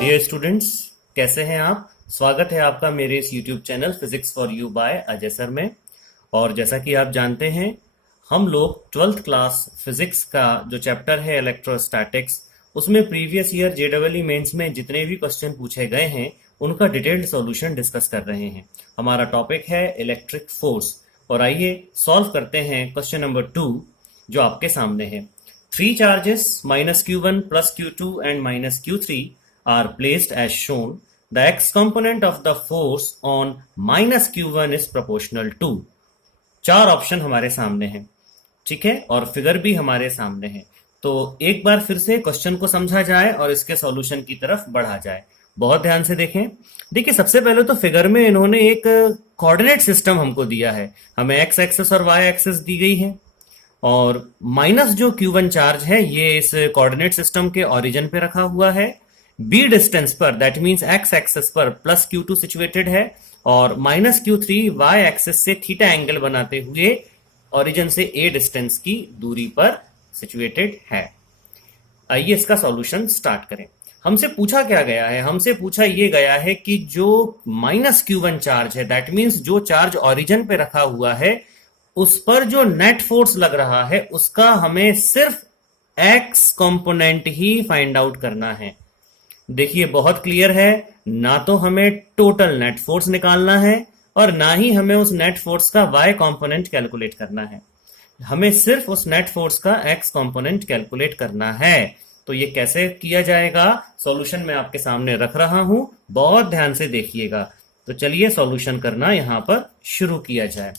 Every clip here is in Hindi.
डियर स्टूडेंट्स, कैसे हैं आप। स्वागत है आपका मेरे इस YouTube channel physics for you by Ajay sir में। और जैसा कि आप जानते हैं, हम लोग ट्वेल्थ क्लास फिजिक्स का जो चैप्टर है इलेक्ट्रोस्टैटिक्स, उसमें प्रीवियस ईयर जेडब्ल्यू मेंस में जितने भी क्वेश्चन पूछे गए हैं उनका डिटेल्ड सॉल्यूशन डिस्कस कर रहे हैं। हमारा टॉपिक है इलेक्ट्रिक फोर्स। और आइए सॉल्व करते हैं क्वेश्चन नंबर 2 जो आपके सामने है। Three charges minus q1 plus q2 and minus q3 are placed as shown. The x component of the force on minus q1 is proportional to। चार ऑप्शन हमारे सामने हैं, ठीक है, और फिगर भी हमारे सामने है। तो एक बार फिर से क्वेश्चन को समझा जाए और इसके सॉल्यूशन की तरफ बढ़ा जाए। बहुत ध्यान से देखें। देखिए, सबसे पहले तो फिगर में इन्होंने एक कोऑर्डिनेट सिस्टम हमको दिया है। हमें एक्स एक्सेस और वाई एक्सेस दी गई है, और माइनस जो Q1 चार्ज है ये इस कोऑर्डिनेट सिस्टम के ओरिजिन पे रखा हुआ है। B डिस्टेंस पर, दैट मींस x एक्सेस पर प्लस Q2 सिचुएटेड है, और माइनस Q3 y एक्सेस से थीटा एंगल बनाते हुए ओरिजिन से A डिस्टेंस की दूरी पर सिचुएटेड है। आइए इसका सॉल्यूशन स्टार्ट करें। हमसे पूछा क्या गया है? हमसे पूछा ये गया है कि जो माइनस Q1 चार्ज है, दैट मींस जो चार्ज ओरिजिन पे रखा हुआ है, उस पर जो नेट फोर्स लग रहा है उसका हमें सिर्फ एक्स कंपोनेंट ही फाइंड आउट करना है। देखिए, बहुत क्लियर है, ना तो हमें टोटल नेट फोर्स निकालना है और ना ही हमें उस नेट फोर्स का वाई कंपोनेंट कैलकुलेट करना है। हमें सिर्फ उस नेट फोर्स का एक्स कंपोनेंट कैलकुलेट करना है। तो ये कैसे किया जाएगा? सॉल्यूशन मैं आपके सामने रख रहा हूं, बहुत ध्यान से देखिएगा। तो चलिए सॉल्यूशन करना यहां पर शुरू किया जाए।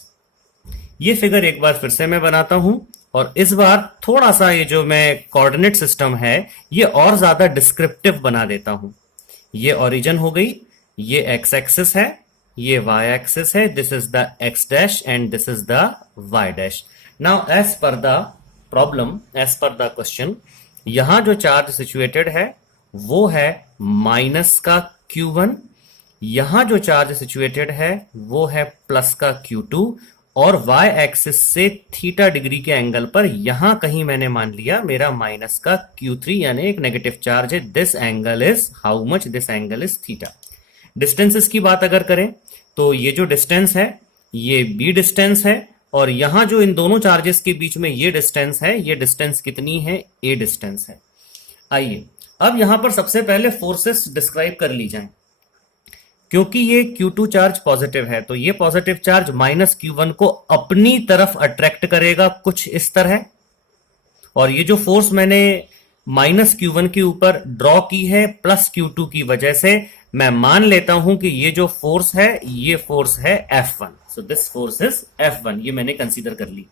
ये फिगर एक बार फिर से मैं बनाता हूं, और इस बार थोड़ा सा ये जो मैं कोऑर्डिनेट सिस्टम है ये और ज्यादा डिस्क्रिप्टिव बना देता हूं। ये ओरिजिन हो गई, ये एक्स एक्सिस है, ये वाई एक्सिस है, this is the x dash and this is the y dash. Now as per the problem, as per the question, यहां जो चार्ज सिचुएटेड है वो है माइनस का Q1, यहां जो चार्ज सिचुएटेड है वो है प्लस का Q2, और y एक्सिस से थीटा डिग्री के एंगल पर यहां कहीं मैंने मान लिया मेरा माइनस का Q3, यानी एक नेगेटिव चार्ज है। This angle is how much? This angle is theta. Distances की बात अगर करें तो ये जो डिस्टेंस है ये b डिस्टेंस है, और यहां जो इन दोनों चार्जेस के बीच में ये डिस्टेंस है, ये डिस्टेंस कितनी है? a डिस्टेंस है। आइए अब यहां पर सबसे पहले फोर्सेस डिस्क्राइब कर ली जाए। क्योंकि ये Q2 चार्ज पॉजिटिव है तो ये पॉजिटिव चार्ज माइनस Q1 को अपनी तरफ अट्रैक्ट करेगा कुछ इस तरह, और ये जो फोर्स मैंने माइनस Q1 के ऊपर ड्रॉ की है प्लस Q2 की वजह से, मैं मान लेता हूं कि ये जो फोर्स है ये फोर्स है F1। So this force is F1, ये मैंने कंसीडर कर ली।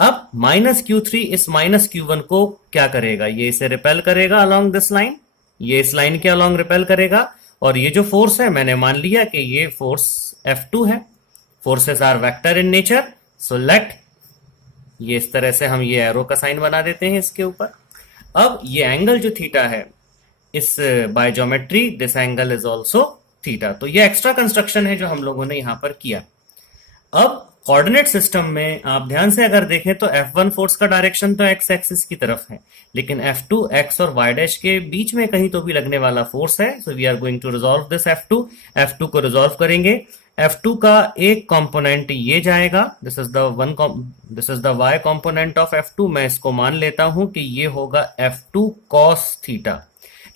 अब माइनस Q3 इस माइनस Q1 को क्या करेगा? ये इसे रिपेल करेगा अलोंग दिस लाइन, ये इस लाइन के अलोंग रिपेल करेगा, और ये जो फोर्स है मैंने मान लिया कि ये फोर्स F2 है। Forces are vector in nature, so let, ये इस तरह से हम ये एरो का साइन बना देते हैं इसके ऊपर। अब ये एंगल जो थीटा है, इस by geometry this angle is also theta. तो ये एक्स्ट्रा कंस्ट्रक्शन है जो हम लोगों ने यहां पर किया। अब कोऑर्डिनेट सिस्टम में आप ध्यान से अगर देखें तो F1 फोर्स का डायरेक्शन तो एक्स एक्सिस की तरफ है, लेकिन F2 एक्स और वाई डैश के बीच में कहीं तो भी लगने वाला फोर्स है। So we are going to resolve this F2 को रिजॉल्व करेंगे। F2 का एक कंपोनेंट ये जाएगा, this is the y component of F2। मैं इसको मान लेता हूं कि ये होगा F2 cos थीटा,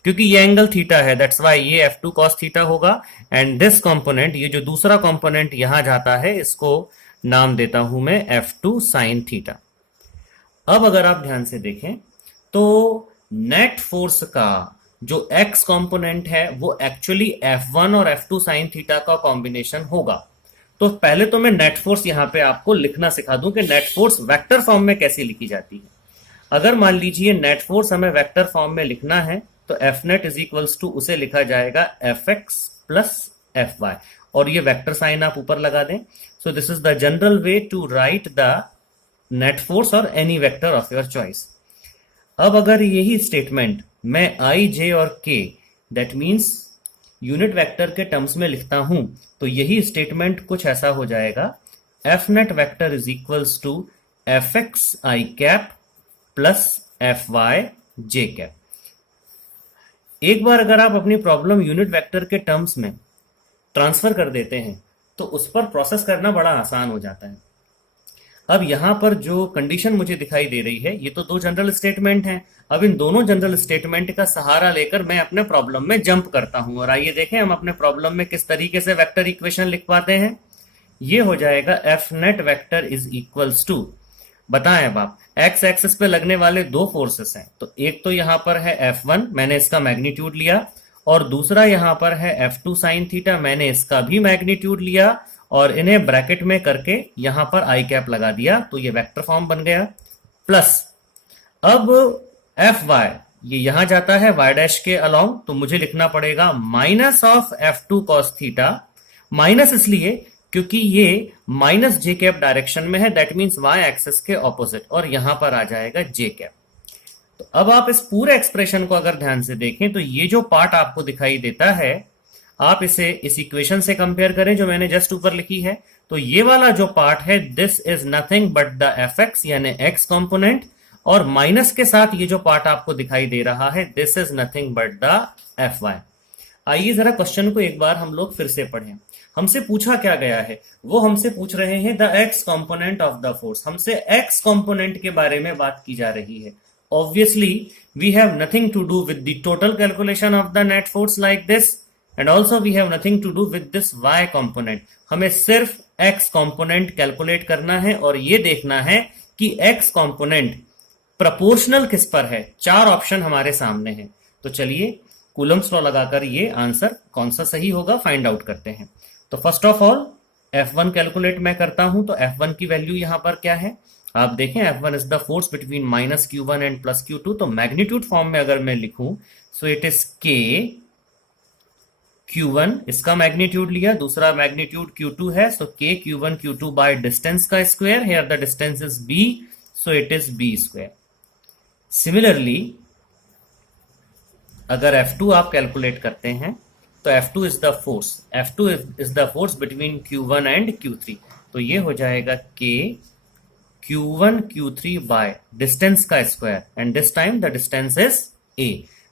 क्योंकि ये एंगल थीटा है, दैट्स वाई ये F2 cos थीटा होगा। एंड दिस कंपोनेंट, ये जो दूसरा कंपोनेंट यहां जाता है, इसको नाम देता हूं मैं F2 sin थीटा। अब अगर आप ध्यान से देखें तो नेट फोर्स का जो x कंपोनेंट है वो एक्चुअली F1 और F2 sin थीटा का कॉम्बिनेशन होगा। तो पहले तो मैं नेट फोर्स यहां पे आपको लिखना सिखा दूं कि नेट फोर्स वेक्टर फॉर्म में कैसे लिखी जाती है। अगर मान लीजिए नेट फोर्स हमें वेक्टर फॉर्म में लिखना है तो F net is equals to, उसे लिखा जाएगा Fx प्लस Fy, और ये वेक्टर साइन आप ऊपर लगा दें। So this is the general way to write the net force और any vector of your choice. अब अगर यही स्टेटमेंट मैं I, J और K, that means unit vector के टर्म्स में लिखता हूं तो यही स्टेटमेंट कुछ ऐसा हो जाएगा, F net vector is equals to Fx I cap plus Fy J cap. एक बार अगर आप अपनी प्रॉब्लम यूनिट वेक्टर के टर्म्स में ट्रांसफर कर देते हैं तो उस पर प्रोसेस करना बड़ा आसान हो जाता है। अब यहां पर जो कंडीशन मुझे दिखाई दे रही है, ये तो दो जनरल स्टेटमेंट हैं। अब इन दोनों जनरल स्टेटमेंट का सहारा लेकर मैं अपने प्रॉब्लम में जंप करता हूं, और आइए देखें हम अपने प्रॉब्लम में किस तरीके से वेक्टर इक्वेशन लिख पाते हैं। ये हो जाएगा F net vector is equals to, बताएं अब आप, एक्स एक्सिस पे लगने वाले दो फोर्सेस हैं, तो एक तो यहां पर है F1, मैंने इसका मैग्नीट्यूड लिया, और दूसरा यहां पर है F2 साइन थीटा, मैंने इसका भी मैग्नीट्यूड लिया, और इन्हें ब्रैकेट में करके यहां पर आई कैप लगा दिया, तो ये वेक्टर फॉर्म बन गया। प्लस अब एफ वाई, ये यहां जाता है वाई डैश के अलोंग, तो मुझे लिखना पड़ेगा minus of F2 cos theta. Minus इसलिए क्योंकि ये माइनस जे कैप डायरेक्शन में है, दैट मीन्स वाई एक्सिस के ऑपोजिट, और यहां पर आ जाएगा जे कैप। तो अब आप इस पूरे एक्सप्रेशन को अगर ध्यान से देखें तो ये जो पार्ट आपको दिखाई देता है, आप इसे इस इक्वेशन से कंपेयर करें जो मैंने जस्ट ऊपर लिखी है, तो ये वाला जो पार्ट है, this is nothing but the F x यानी एक्स कंपोनेंट, और माइनस के साथ ये जो पार्ट आपको दिखाई दे रहा है, this is nothing but the F y. आइए जरा क्वेश्चन को एक बार हम लोग फिर से पढ़ें। हमसे पूछा क्या गया है, वो हमसे पूछ रहे हैं the x component of the force, हमसे एक्स कंपोनेंट के बारे में बात की जा रही है। Obviously we have nothing to do with the total calculation of the net force like this, and also we have nothing to do with this y component. हमें सिर्फ एक्स कंपोनेंट कैलकुलेट करना है और ये देखना है कि एक्स कंपोनेंट प्रोपोर्शनल किस पर है। चार ऑप्शन हमारे सामने हैं, तो चलिए कूलम्स लॉ लगाकर ये आंसर कौन सा सही होगा फाइंड आउट करते हैं। तो first of all F1 calculate मैं करता हूं, तो F1 की वैल्यू यहां पर क्या है, आप देखें, F1 is the force between minus Q1 and plus Q2, तो मैग्नीट्यूड फॉर्म में अगर मैं लिखूं सो इट इज K Q1, इसका मैग्नीट्यूड लिया, दूसरा मैग्नीट्यूड Q2 है, so K Q1 Q2 by distance का square, here the distance is B, so it is B square. Similarly अगर F2 आप कैलकुलेट करते हैं तो F2 is the force, F2 is the force between Q1 and Q3, तो ये हो जाएगा K Q1 Q3 by distance का square, and this time the distance is A,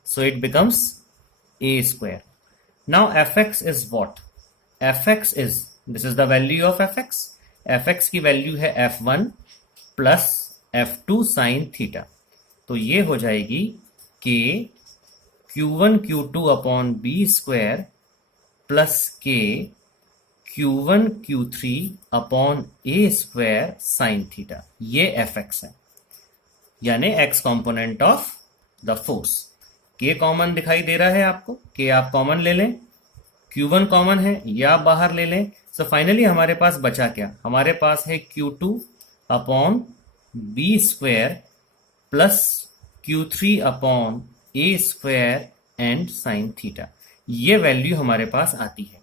so it becomes A square. Now Fx is what? Fx is, this is the value of Fx. Fx की वैल्यू है F1 plus F2 sine theta, तो ये हो जाएगी K Q1 Q2 upon B square plus K Q1 Q3 upon A square sine theta, ये Fx है, यानी x component of the force. K common दिखाई दे रहा है आपको, K आप कॉमन ले लें, Q1 कॉमन है, या आप बाहर ले लें, सो फाइनली हमारे पास बचा क्या, हमारे पास है Q2 upon B square plus Q3 upon A square and sine theta, ये वैल्यू हमारे पास आती है।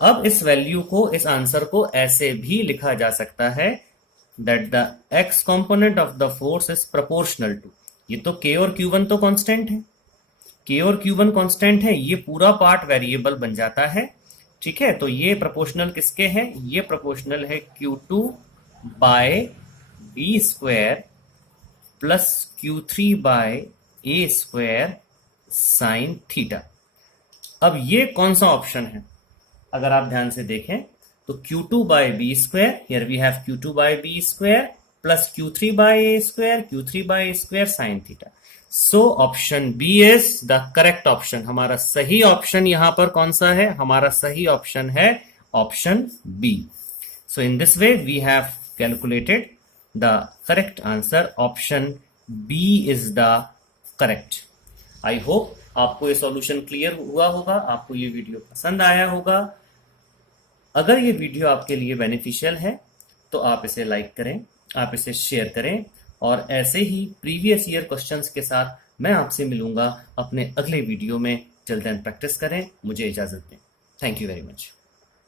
अब इस वैल्यू को, इस आंसर को ऐसे भी लिखा जा सकता है that the x component of the force is proportional to, ये तो K और Q1 तो कांस्टेंट है, K और Q1 कांस्टेंट है, ये पूरा पार्ट वेरिएबल बन जाता है, ठीक है। तो ये प्रोपोर्शनल किसके है, ये प्रोपोर्शनल है Q2 by B square plus Q3 by A square sine theta. अब ये कौन सा ऑप्शन है, अगर आप ध्यान से देखें तो Q2 by B square, here we have Q2 by B square plus Q3 by A square, Q3 by A square sine theta. So option B is the correct option. हमारा सही ऑप्शन यहां पर कौन सा है, हमारा सही ऑप्शन है option B. So in this way we have calculated the correct answer, option B is the correct. I hope आपको ये सॉल्यूशन क्लियर हुआ होगा, आपको ये वीडियो पसंद आया होगा। अगर ये वीडियो आपके लिए बेनिफिशियल है तो आप इसे लाइक करें, आप इसे शेयर करें, और ऐसे ही प्रीवियस ईयर क्वेश्चंस के साथ मैं आपसे मिलूंगा अपने अगले वीडियो में। जल्द प्रैक्टिस करें, मुझे इजाजत दें। Thank you very much.